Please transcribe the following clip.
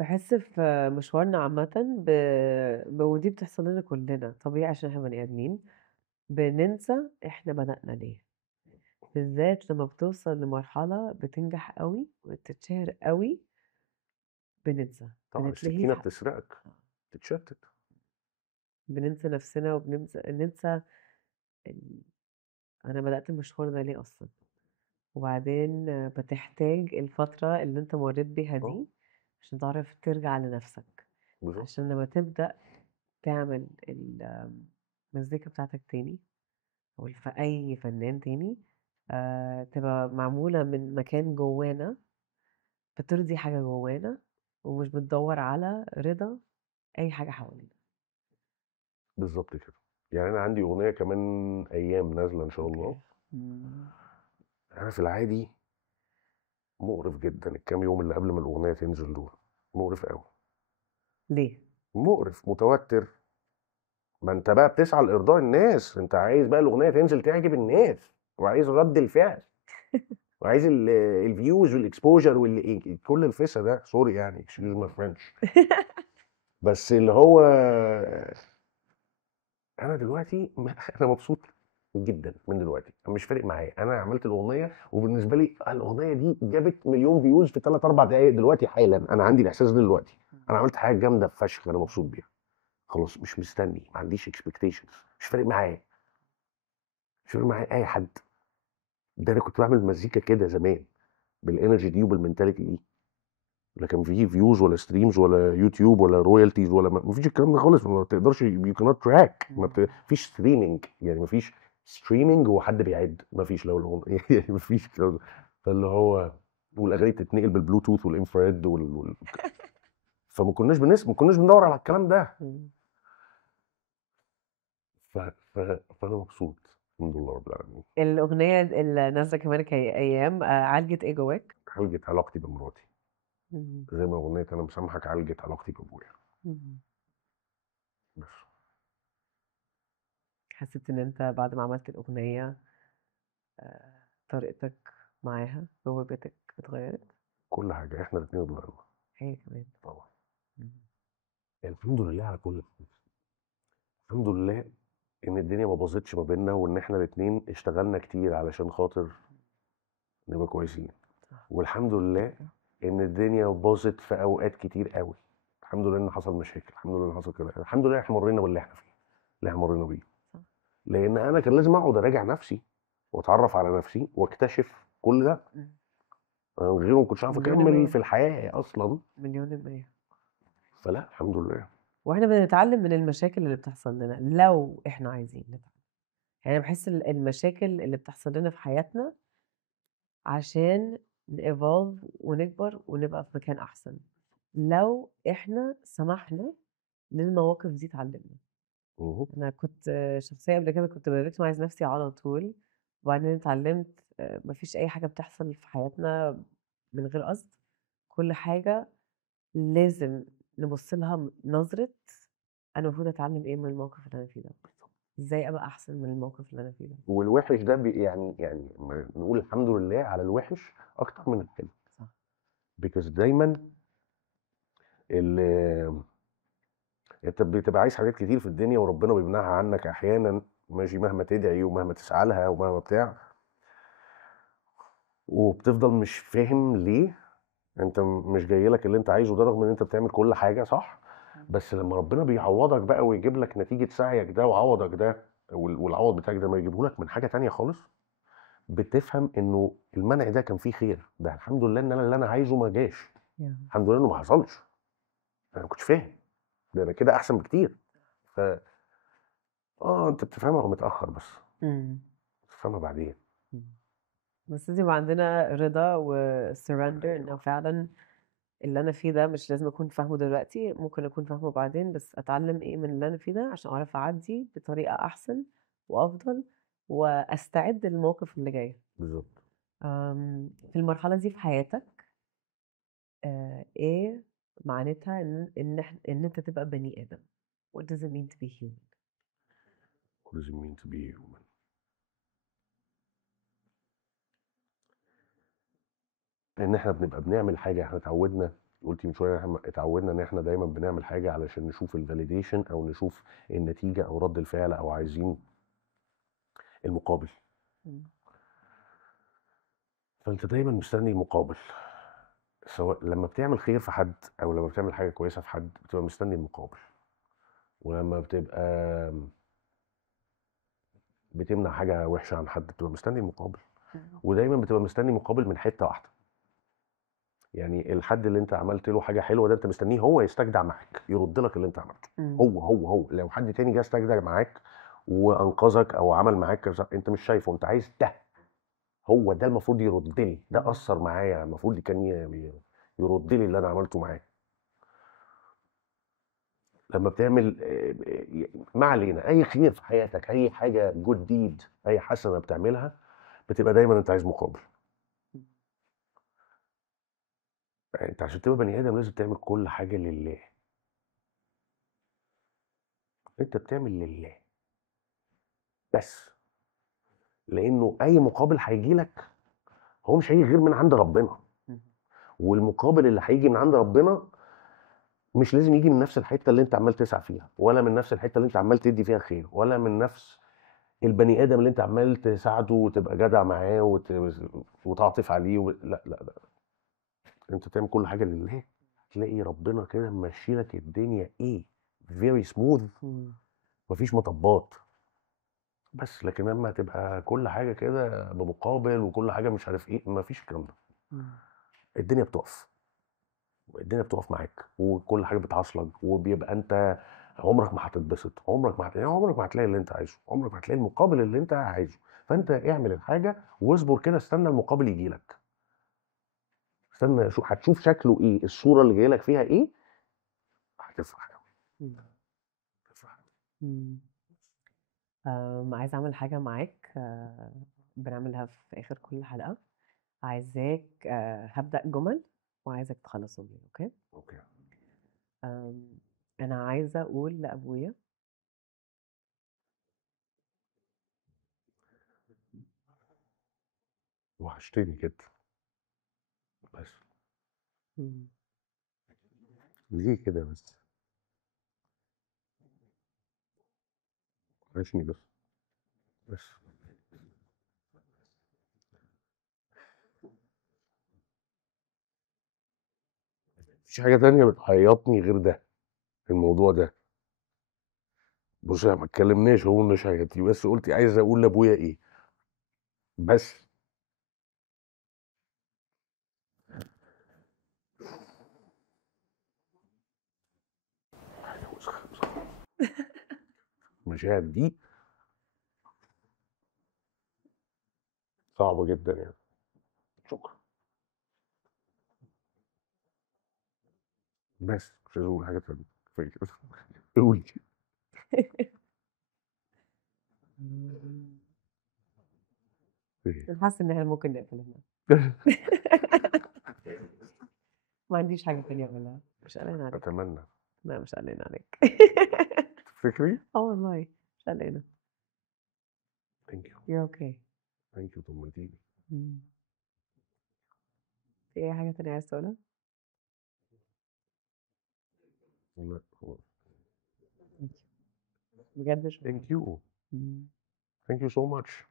باحس في مشوارنا عامةً ودي بتحصل لنا كلنا طبيعي عشان إحنا بني آدمين، بننسى إحنا بدأنا ليه، بالذات لمّا بتوصل لمرحلة بتنجح أوي وتتشهر أوي، بننسى، طبعًا بنتلهي السكينة في بتسرقك، تتشتت. بننسى نفسنا ننسى ال أنا بدأت المشوار ده ليه أصلًا، وبعدين بتحتاج الفترة اللي أنت مرّيت بيها آه، دي عشان تعرف ترجع لنفسك، بالضبط. عشان لمّا تبدأ تعمل المزيكا بتاعتك تاني أو أي فنان تاني تبقى معمولة من مكان جوانا، بترضي حاجة جوانا، ومش بتدوّر على رضا أي حاجة حوالينا. بالضبط كده. يعني أنا عندي أغنية كمان أيام نازلة إن شاء أوكي. الله. إمم. أنا في العادي مُقرف جدًا الكام يوم اللي قبل ما الأغنية تنزل دول، مُقرف أوي، ليه؟ مُقرف، متوتر. ما أنت بقى بتسعى لإرضاء الناس، أنت عايز بقى الأغنية تنزل تعجب الناس، وعايز رَد الفعل، وعايز الviews والexposure كل الفِسا ده sorry يعني excuse my French. بس اللي هو أنا دلوقتي أنا مبسوط جدًا من دلوقتي، أنا مش فارق معايا، أنا عملت الأغنية وبالنسبة لي الأغنية دي جابت مليون views في 3، 4 دقايق دلوقتي حالًا، أنا عندي الإحساس ده دلوقتي، أنا عملت حاجة جامدة فشخ أنا مبسوط بيها، خلاص مش مستني، ما عنديش expectations، مش فارق معايا، مش فارق معايا أي حد، ده أنا كنت باعمل مزيكا كده زمان بالenergy دي وبالmentality دي، لا كان في views ولا streams ولا يوتيوب ولا royalties ولا ما فيش الكلام ده خالص، ما تقدرش you cannot track ما فيش streaming يعني ما فيش streaming وحد بيعد، ما فيش لو الأغنية يعني ما فيش الكلام ده، فاللي هو والأغاني بتتنقل بالبلوتوث والinfrared فما كناش ما كناش بندوّر على الكلام ده، إمم. ف ف فأنا مبسوط الحمد لله رب العالمين. الأغنية اللي نازلة كمان أيام عالجت إيه جواك؟ عالجت علاقتي بمراتي، إمم. زي ما أغنية أنا مسامحك عالجت علاقتي بأبويا، إمم. بس حسيت إن أنت بعد ما عملت الأغنية طريقتك معاها بوجودك اتغيّرت؟ كل حاجة إحنا الاتنين اتغيرنا هي كمان. طبعًا، إمم. يعني الحمد لله على كل حاجة. الحمد لله إن الدنيا ما باظتش ما بيننا، وإن إحنا الاتنين اشتغلنا كتير علشان خاطر نبقى كويسين، صح. والحمد لله إن الدنيا باظت في أوقات كتير أوي، الحمد لله إن حصل مشاكل، الحمد لله إن حصل كده، الحمد لله إحنا مرّينا باللي إحنا فيه، اللي إحنا مرّينا بيه، صح. لإن أنا كان لازم أقعد أراجع نفسي، وأتعرّف على نفسي، واكتشف كل ده، إمم. أنا من غيره ما كنتش هاعرف مليون أكمّل المِيّة. في الحياة أصلًا، مليون المِيّة. فلأ الحمد لله. وإحنا بنتعلم من المشاكل اللي بتحصل لنا لو إحنا عايزين نتعلم. يعني أنا باحس المشاكل اللي بتحصل لنا في حياتنا عشان نevolve ونكبر ونبقى في مكان أحسن، لو إحنا سمحنا للمواقف دي تعلمنا. اهم، أنا كنت شخصية قبل كده كنت بavictimize نفسي على طول، وبعدين اتعلمت ما فيش أي حاجة بتحصل في حياتنا من غير قصد، كل حاجة لازم نبُص لها نظرة أنا المفروض أتعلم إيه من الموقف اللي أنا فيه ده، إزاي أبقى أحسن من الموقف اللي أنا فيه ده. والوِحِش ده يعني نقول الحمد لله على الوِحِش أكتر من الحلو، صح. because دايمًا ال أنت بتبقى عايز حاجات كتير في الدنيا وربنا بيمنعها عنك أحيانًا ماشي، مهما تدعي ومهما تسعى لها ومهما بتاع، وبتفضل مش فاهم ليه أنت مش جاي لك اللي أنت عايزه ده رغم إن أنت بتعمل كل حاجة صح، إمم. بس لمّا ربنا بيعوّضك بقى ويجيب لك نتيجة سعيك ده وعوضك ده والعوض بتاعك ده ما يجيبه لك من حاجة تانية خالص، بتفهم إنه المنع ده كان فيه خير، ده الحمد لله إن أنا اللي أنا عايزه ما جاش، Yeah. الحمد لله إنه ما حصلش، أنا ما كنتش فاهم، ده أنا كده أحسن بكتير، ف أنت بتفهمها متأخر بس، إمم. بتفهمها بعدين. إمم. بس لازم يبقى عندنا رضا وsurrender إنه أيوه، فعلًا اللي أنا فيه ده مش لازم أكون فاهمه دلوقتي، ممكن أكون فاهمه بعدين، بس أتعلم إيه من اللي أنا فيه ده عشان أعرف أعدّي بطريقة أحسن وأفضل، وأستعد للمواقف اللي جاية. بالضبط. في المرحلة دي في حياتك إيه معناتها إن أنت تبقى بني آدم؟ What does it mean to be human؟ What does it mean to be human؟ إن إحنا بنبقى بنعمل حاجة إحنا اتعودنا قلتي من شويه احنا اتعودنا ان احنا دايما بنعمل حاجه علشان نشوف الفاليديشن او نشوف النتيجه او رد الفعل او عايزين المقابل. إمم. فانت دايما مستني المقابل، سواء لما بتعمل خير في حد او لما بتعمل حاجه كويسه في حد بتبقى مستني المقابل، ولما بتبقى بتمنع حاجه وحشه عن حد بتبقى مستني المقابل، إمم. ودايما بتبقى مستني مقابل من حته واحده. يعني الحد اللي انت عملت له حاجه حلوه ده انت مستنيه هو يستجدع معاك يرد لك اللي انت عملته. إمم. هو لو حد تاني جه استجدع معاك وانقذك او عمل معاك كذا، انت مش شايفه، انت عايز ده، هو ده المفروض يرد لي، ده اثر معايا، المفروض كان يرد لي اللي انا عملته معاه. لما بتعمل ما علينا اي خير في حياتك، اي حاجه جود ديد، اي حسنه بتعملها بتبقى دايما انت عايز مقابل. إمم. انت عشان تبقى بني ادم لازم تعمل كل حاجه لله. انت بتعمل لله بس، لانه اي مقابل هيجي لك هو مش هيجي غير من عند ربنا، إمم. والمقابل اللي هيجي من عند ربنا مش لازم يجي من نفس الحته اللي انت عمال تسعى فيها، ولا من نفس الحته اللي انت عمال تدي فيها خير، ولا من نفس البني ادم اللي انت عمال تساعده وتبقى جدع معاه وتعطف عليه لا لا لا، انت تعمل كل حاجه لله، تلاقي ربنا كده ماشي لك الدنيا ايه فيري سموث، إمم. مفيش مطبات. بس لكن لما تبقى كل حاجه كده بمقابل وكل حاجه مش عارف ايه، مفيش الكلام ده. إمم. الدنيا بتقف، الدنيا بتقف معاك وكل حاجه بتعصلك، وبيبقى انت عمرك ما هتتبسط، عمرك ما هتلاقي اللي انت عايزه، عمرك ما هتلاقي المقابل اللي انت عايزه. فانت اعمل الحاجه واصبر كده، استنى المقابل يجي لك، استنى شو هتشوف شكله ايه، الصوره اللي جايه لك فيها ايه، هتفرح قوي، إمم. هتفرح قوي. إمم. عايزة أعمل حاجة معاك بنعملها في آخر كل حلقة، عايزاك هابدأ جُمل وعايزك تخلّصهم لي، أوكي؟ اوكي. آمم، أنا عايزة أقول لأبويا وحشتني جدا، بس إمم. ليه كده بس؟ وحشني بس مفيش حاجه تانية بتعيطني غير ده، الموضوع ده. بص ما اتكلمناش، هو مش حياتي، بس قلتي عايز اقول لابويا ايه بس. المشاهد دي صعبه جدا يعني. شكرا. بس مش عايز اقول حاجه تانية، كفايه كده. قولي. إمم. إيه؟ أنا حاسة إن إحنا ممكن نقفل هنا. ما عنديش حاجة تانية أقولها، مش قلقانة عليك. اتمنى. لأ مش قلقانة عليك. تفتكري؟ والله مش قلقانة. ثانك يو. You're okay. ثانك يو، طمنتيني. إمم. في أي حاجة تانية عايز تقولها؟ لا. Thank you. بجد شكرًا. ثانك يو. إمم. ثانك يو سو ماتش.